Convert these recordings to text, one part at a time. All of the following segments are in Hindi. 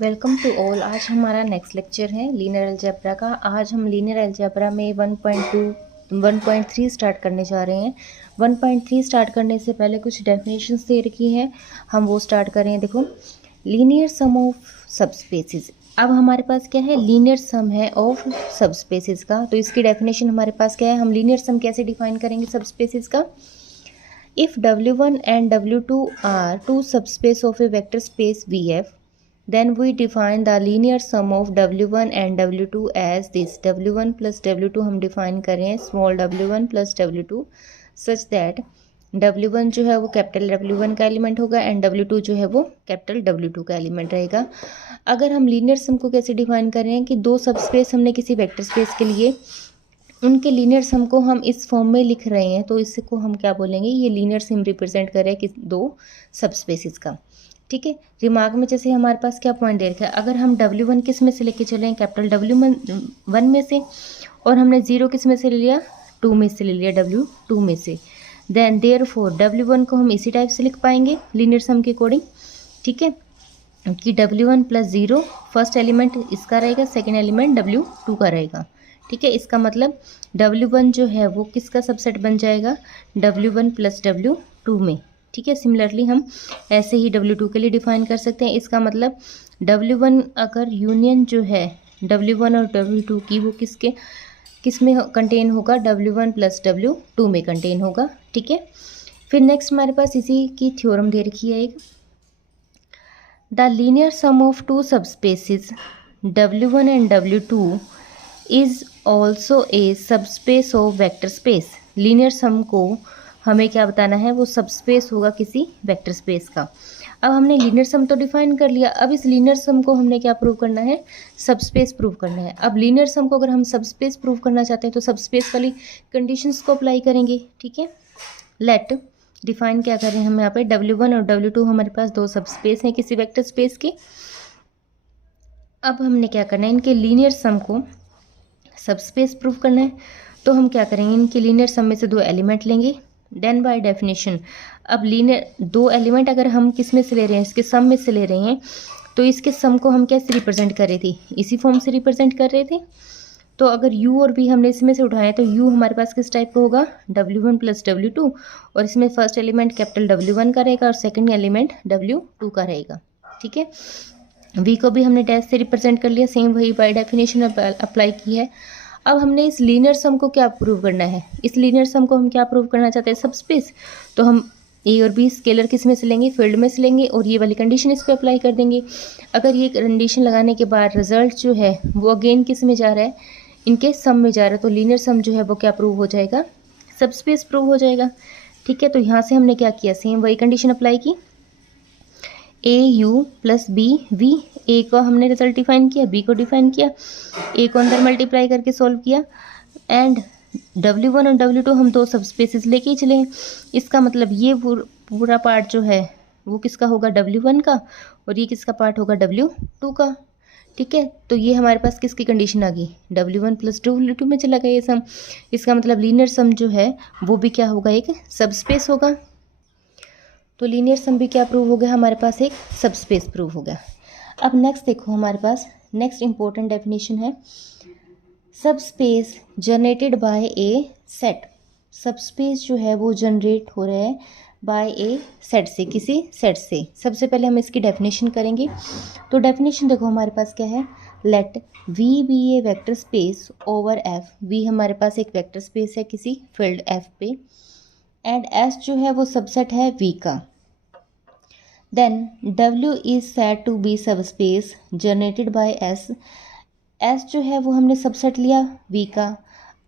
Welcome to all. आज हमारा नेक्स्ट लेक्चर है लीनियर अलजेब्रा का। आज हम लीनियर अलजेब्रा में 1.2 1.3 स्टार्ट करने जा रहे हैं। 1.3 स्टार्ट करने से पहले कुछ डेफिनेशंस दे रखी है, हम वो स्टार्ट करें। देखो, लीनियर सम ऑफ सबस्पेसेस। अब हमारे पास क्या है, लीनियर सम है ऑफ सबस्पेसेस का। तो इसकी डेफिनेशन हमारे पास क्या है, हम लीनियर सम कैसे डिफाइन करेंगे सबस्पेसेस का। If W1 and W2 are two subspace of a vector space VF, then we define the linear sum of W1 and W2 as this। W1 plus W2 हम डिफाइन करें small W1 plus W2 such that W1 जो है वो कैपिटल W1 का एलिमेंट होगा एंड W2 जो है वो कैपिटल W2 का एलिमेंट रहेगा। अगर हम लीनियर सम को कैसे डिफाइन कर रहे हैं कि दो सबस्पेस हमने किसी वेक्टर स्पेस के लिए, उनके लीनियर सम को हम इस फॉर्म में लिख रहे हैं, तो इसको हम क्या बोलेंगे, ये लीनियर सम रिप्रेजेंट कर रहा है कि दो सबस्पेसेस का। ठीक है, दिमाग में जैसे हमारे पास क्या पॉइंट दे रखा है, अगर हम W1 किस में से लेके चले हैं, कैपिटल W1 में से, और हमने 0 किस में से ले लिया, 2 में से ले लिया, W2 में से, देन देयरफॉर W1 को हम इसी टाइप से लिख पाएंगे लीनियर सम के अकॉर्डिंग। ठीक है, कि W1 प्लस 0 फर्स्ट एलिमेंट इसका रहेगा, सेकेंड एलिमेंट W2 का रहेगा। ठीक है, इसका मतलब W1 जो है वो किसका सबसेट बन जाएगा, W1 प्लस W2 में। ठीक है, सिमिलरली हम ऐसे ही W2 के लिए डिफाइन कर सकते हैं। इसका मतलब W1 अगर यूनियन जो है W1 और W2 की, वो किस में कंटेन होगा, W1 प्लस W2 में कंटेन होगा। ठीक है, फिर नेक्स्ट हमारे पास इसी की थ्योरम दे रखी है एक, the linear sum of two subspaces W1 and W2 is also a subspace of vector space. Linear sum को हमें क्या बताना है, वो सबस्पेस होगा किसी वेक्टर स्पेस का। अब हमने लीनियर सम तो डिफाइन कर लिया, अब इस लीनियर सम को हमने क्या प्रूव करना है, सबस्पेस प्रूव करना है। अब लीनियर सम को अगर हम सबस्पेस प्रूव करना चाहते हैं तो सबस्पेस वाली कंडीशंस को अप्लाई करेंगे। ठीक है, लेट डिफाइन क्या कर रहे हैं हम यहाँ पे, W1 और W2 हमारे पास दो सबस्पेस हैं किसी वेक्टर स्पेस के। अब हमने क्या करना है, इनके लीनियर सम को सबस्पेस प्रूफ करना है, तो हम क्या करेंगे, इनके लीनियर सम में से दो एलिमेंट लेंगे। देन बाय डेफिनेशन, अब लीनियर दो एलिमेंट अगर हम किस में से ले रहे हैं, इसके सम में से ले रहे हैं, तो इसके सम को हम कैसे रिप्रेजेंट कर रहे थे, इसी फॉर्म से रिप्रेजेंट कर रहे थे। तो अगर u और v हमने इसमें से उठाए तो u हमारे पास किस टाइप का होगा, W1 प्लस W2, और इसमें फर्स्ट एलिमेंट कैपिटल W1 का रहेगा और सेकेंड एलिमेंट W2 का रहेगा। ठीक है, v को भी हमने डैश से रिप्रेजेंट कर लिया, सेम वही बाय डेफिनेशन अप्लाई की है। अब हमने इस लीनियर सम को क्या प्रूव करना है, इस लीनियर सम को हम क्या प्रूव करना चाहते हैं, सबस्पेस। तो हम a और b स्केलर किस में से लेंगे, फील्ड में से लेंगे, और ये वाली कंडीशन इस पर अप्लाई कर देंगे। अगर ये कंडीशन लगाने के बाद रिजल्ट जो है वो अगेन किस में जा रहा है, इनके सम में जा रहा है, तो लीनियर सम जो है वो क्या प्रूव हो जाएगा, सबस्पेस प्रूव हो जाएगा। ठीक है, तो यहाँ से हमने क्या किया, सेम वही कंडीशन अप्लाई की, ए यू प्लस बी वी। ए को हमने रिजल्ट डिफाइन किया, बी को डिफाइन किया, ए को अंदर मल्टीप्लाई करके सॉल्व किया, एंड W1 और W2 हम दो सबस्पेसेस लेके ही चले। इसका मतलब ये पूरा पार्ट जो है वो किसका होगा, W1 का, और ये किसका पार्ट होगा, W2 का। ठीक है, तो ये हमारे पास किसकी कंडीशन आ गई, W1 प्लस W2 में चला गया ये सम। इसका मतलब लीनियर सम जो है वो भी क्या होगा, एक सबस्पेस होगा। तो लीनियर सम भी क्या प्रूव हो गया, हमारे पास एक सबस्पेस प्रूव हो गया। अब नेक्स्ट देखो, हमारे पास नेक्स्ट इंपॉर्टेंट डेफिनेशन है, सबस्पेस जनरेटेड बाय ए सेट। सबस्पेस जो है वो जनरेट हो रहा है बाय ए सेट से, किसी सेट से। सबसे पहले हम इसकी डेफिनेशन करेंगे। तो डेफिनेशन देखो हमारे पास क्या है, let V be a vector space over F। V हमारे पास एक वेक्टर स्पेस है किसी फील्ड F पे, एंड S जो है वो सबसेट है V का। Then W is said to be subspace generated by S। S जो है वो हमने सबसेट लिया V का।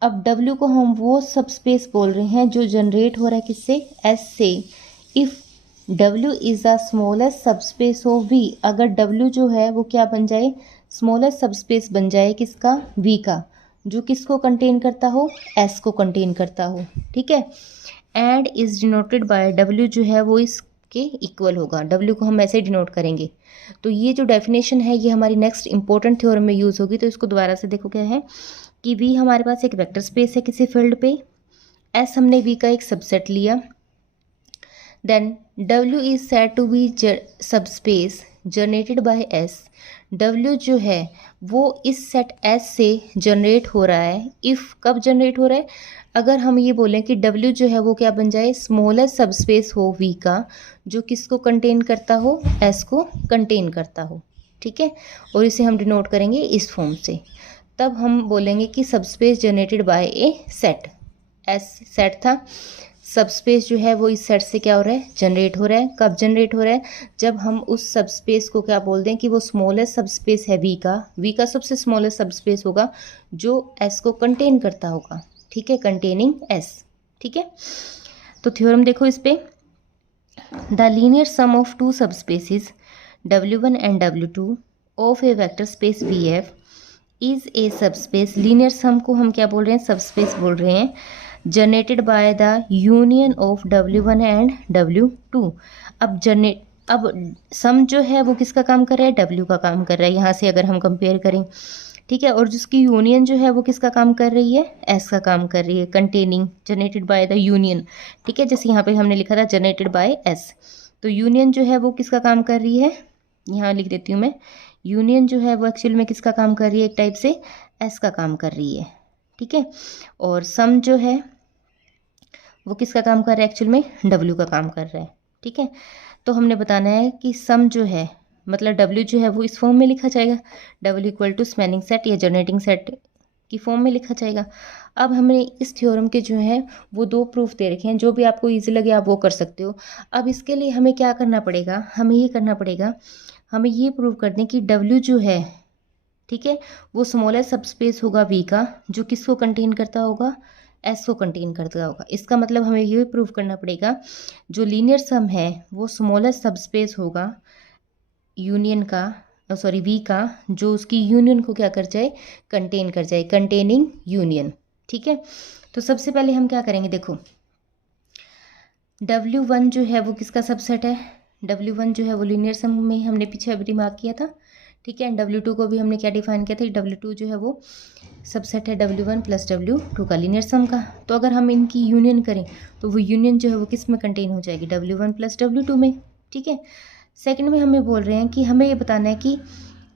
अब W को हम वो सबस्पेस बोल रहे हैं जो जनरेट हो रहा है किससे, S से। If W is the smallest subspace of V, अगर W जो है वो क्या बन जाए, स्मॉलेस्ट सबस्पेस बन जाए किसका, V का, जो किसको कंटेन करता हो, S को कंटेन करता हो। ठीक है, and is denoted by W जो है वो इसके इक्वल होगा, W को हम ऐसे डिनोट करेंगे। तो ये जो डेफिनेशन है ये हमारी नेक्स्ट इंपॉर्टेंट थ्योरम में यूज़ होगी। तो इसको दोबारा से देखो, क्या है कि V हमारे पास एक वेक्टर स्पेस है किसी फील्ड पे, S हमने V का एक सबसेट लिया, then W is said to be subspace generated by S, W जो है वो इस सेट एस से जनरेट हो रहा है। इफ़ कब जनरेट हो रहा है, अगर हम ये बोलें कि डब्ल्यू जो है वो क्या बन जाए, स्मॉलेस्ट सबस्पेस हो वी का, जो किसको कंटेन करता हो, एस को कंटेन करता हो, ठीक है। और इसे हम डिनोट करेंगे इस फॉर्म से। तब हम बोलेंगे कि सबस्पेस जनरेटेड बाय ए सेट, एस सेट था, सबस्पेस जो है वो इस सेट से क्या हो रहा है, जनरेट हो रहा है। कब जनरेट हो रहा है, जब हम उस सबस्पेस को क्या बोल दें कि वो स्मॉलेस्ट सबस्पेस है वी का सबसे स्मॉलेस्ट सबस्पेस होगा जो एस को कंटेन करता होगा, ठीक है, कंटेनिंग एस, ठीक है। तो थ्योरम देखो इस पे, the linear sum of two subspaces W1 and W2 of a vector space VF is a subspace. Linear sum को हम क्या बोल रहे हैं, सबस्पेस बोल रहे हैं, generated by the union of W1 and W2। अब सम जो है वो किसका काम कर रहा है, W का काम कर रहा है, यहाँ से अगर हम कंपेयर करें, ठीक है। और जिसकी यूनियन जो है वो किसका काम कर रही है, S का काम कर रही है, containing, generated by the union, ठीक है। जैसे यहाँ पे हमने लिखा था जनरेटेड बाय S, तो यूनियन जो है वो किसका काम कर रही है, यहाँ लिख देती हूँ मैं, यूनियन जो है वो एक्चुअल में किसका काम कर रही है, एक टाइप से एस का काम कर रही है, ठीक है। और सम जो है वो किसका काम कर रहा है, एक्चुअल में डब्ल्यू का काम कर रहा है, ठीक है। तो हमने बताना है कि सम जो है, मतलब डब्ल्यू जो है वो इस फॉर्म में लिखा जाएगा, W equal to spanning set या जनरेटिंग सेट की फॉर्म में लिखा जाएगा। अब हमने इस थ्योरम के जो है वो दो प्रूफ दे रखे हैं, जो भी आपको ईजी लगे आप वो कर सकते हो। अब इसके लिए हमें क्या करना पड़ेगा, हमें ये करना पड़ेगा, हमें ये प्रूव कर दें कि W जो है, ठीक है, वो स्मॉलेस्ट सबस्पेस होगा V का, जो किसको कंटेन करता होगा, S को कंटेन करता होगा। इसका मतलब हमें ये प्रूव करना पड़ेगा जो लीनियर सम है वो स्मॉलेस्ट सबस्पेस होगा यूनियन का, सॉरी V का, जो उसकी यूनियन को क्या कर जाए, कंटेन कर जाए, कंटेनिंग यूनियन, ठीक है। तो सबसे पहले हम क्या करेंगे, देखो W1 जो है वो किसका सबसेट है, W1 जो है वो लीनियर सम में हमने पीछे अभी रिमार्क किया था, ठीक है। W2 को भी हमने क्या डिफाइन किया था, W2 जो है वो सबसेट है W1 प्लस W2 का, लीनियर सम का। तो अगर हम इनकी यूनियन करें तो वो यूनियन जो है वो किस में कंटेन हो जाएगी, W1 प्लस W2 में, ठीक है। सेकंड में हमें बोल रहे हैं कि हमें ये बताना है कि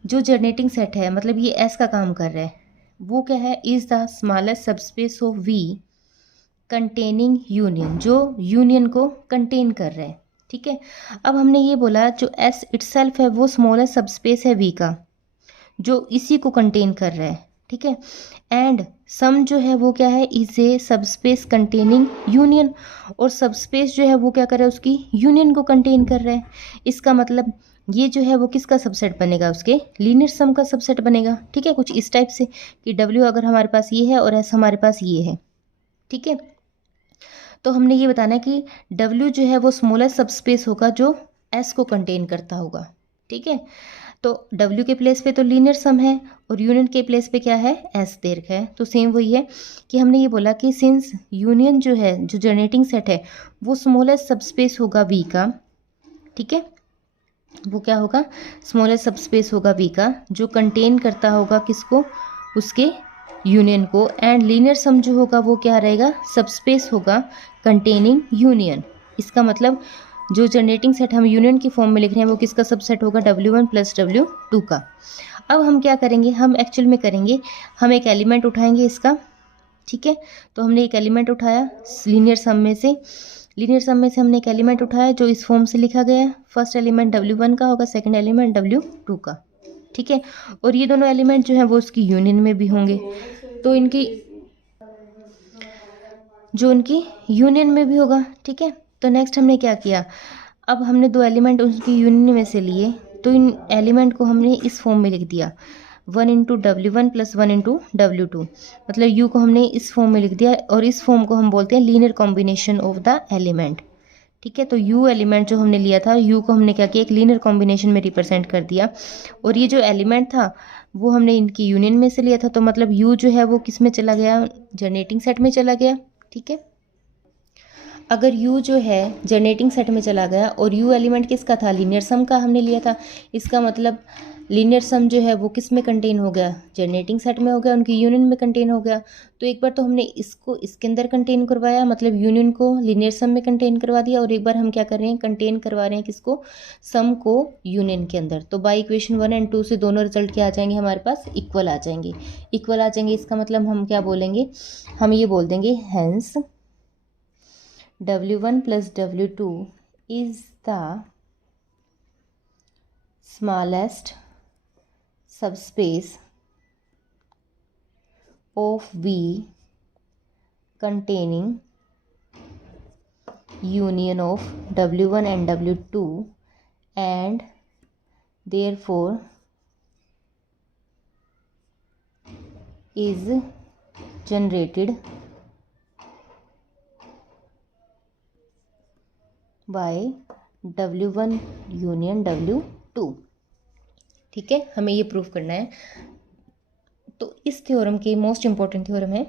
जो जनरेटिंग सेट है, मतलब ये S का काम कर रहा है, वो क्या है, is the smallest subspace of V containing union, जो यूनियन को कंटेन कर रहा है, ठीक है। अब हमने ये बोला जो S इटसेल्फ है वो स्मॉलेस्ट सबस्पेस है V का, जो इसी को कंटेन कर रहा है, ठीक है। एंड सम जो है वो क्या है, is a subspace containing union, और सबस्पेस जो है वो क्या कर रहा है, उसकी यूनियन को कंटेन कर रहा है। इसका मतलब ये जो है वो किसका सबसेट बनेगा, उसके लीनियर सम का सबसेट बनेगा, ठीक है। कुछ इस टाइप से कि W अगर हमारे पास ये है और S हमारे पास ये है, ठीक है। तो हमने ये बताना है कि W जो है वो स्मॉलेस्ट सबस्पेस होगा जो S को कंटेन करता होगा, ठीक है। तो W के प्लेस पे तो लीनियर सम है और यूनियन के प्लेस पे क्या है, S दे रखा है। तो सेम वही है कि हमने ये बोला कि सिंस यूनियन जो है, जो जनरेटिंग सेट है, वो स्मॉलेस्ट सबस्पेस होगा V का, ठीक है, वो क्या होगा, स्मॉलेस्ट सबस्पेस होगा V का, जो कंटेन करता होगा किसको, उसके यूनियन को। एंड लीनियर सम जो होगा वो क्या रहेगा, सबस्पेस होगा कंटेनिंग यूनियन। इसका मतलब जो जनरेटिंग सेट हम यूनियन की फॉर्म में लिख रहे हैं वो किसका सबसेट होगा, W1 प्लस W2 का। अब हम क्या करेंगे, हम एक्चुअल में करेंगे, हम एक एलिमेंट उठाएंगे इसका, ठीक है। तो हमने एक एलिमेंट उठाया लीनियर सम में से, लीनियर सम में से हमने एक एलिमेंट उठाया जो इस फॉर्म से लिखा गया है। फर्स्ट एलिमेंट W1 का होगा, सेकेंड एलिमेंट W2 का, ठीक है। और ये दोनों एलिमेंट जो हैं वो उसकी यूनियन में भी होंगे, तो इनकी जो उनकी यूनियन में भी होगा, ठीक है। तो नेक्स्ट हमने क्या किया, अब हमने दो एलिमेंट उसकी यूनियन में से लिए, तो इन एलिमेंट को हमने इस फॉर्म में लिख दिया, 1 into W1 plus 1 into W2, मतलब U को हमने इस फॉर्म में लिख दिया, और इस फॉर्म को हम बोलते हैं linear combination of the element, ठीक है। तो U एलिमेंट जो हमने लिया था, U को हमने क्या किया, एक लीनियर कॉम्बिनेशन में रिप्रेजेंट कर दिया, और ये जो एलिमेंट था वो हमने इनकी यूनियन में से लिया था, तो मतलब U जो है वो किस में चला गया, जनरेटिंग सेट में चला गया, ठीक है। अगर U जो है जनरेटिंग सेट में चला गया और U एलिमेंट किसका था, लीनियर सम का हमने लिया था, इसका मतलब लीनियर सम जो है वो किस में कंटेन हो गया, जनरेटिंग सेट में हो गया, उनकी यूनियन में कंटेन हो गया। तो एक बार तो हमने इसको इसके अंदर कंटेन करवाया, मतलब यूनियन को लीनियर सम में कंटेन करवा दिया, और एक बार हम क्या कर रहे हैं, कंटेन करवा रहे हैं किसको, सम को यूनियन के अंदर। तो बाय इक्वेशन 1 और 2 से दोनों रिजल्ट क्या आ जाएंगे, हमारे पास इक्वल आ जाएंगे। इक्वल आ जाएंगे इसका मतलब हम क्या बोलेंगे, हम ये बोल देंगे hence W1 plus W2 is the smallest subspace of V containing union of W1 and W2, and therefore is generated by W1 union W2। ठीक है, हमें ये प्रूफ करना है। तो इस थ्योरम की मोस्ट इंपॉर्टेंट थ्योरम है,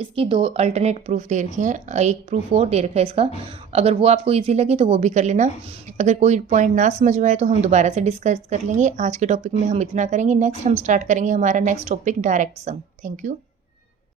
इसकी दो अल्टरनेट प्रूफ दे रखे हैं, एक प्रूफ और दे रखा है इसका। अगर वो आपको इजी लगे तो वो भी कर लेना, अगर कोई पॉइंट ना समझ में आए तो हम दोबारा से डिस्कस कर लेंगे। आज के टॉपिक में हम इतना करेंगे, नेक्स्ट हम स्टार्ट करेंगे हमारा next topic direct sum. Thank you.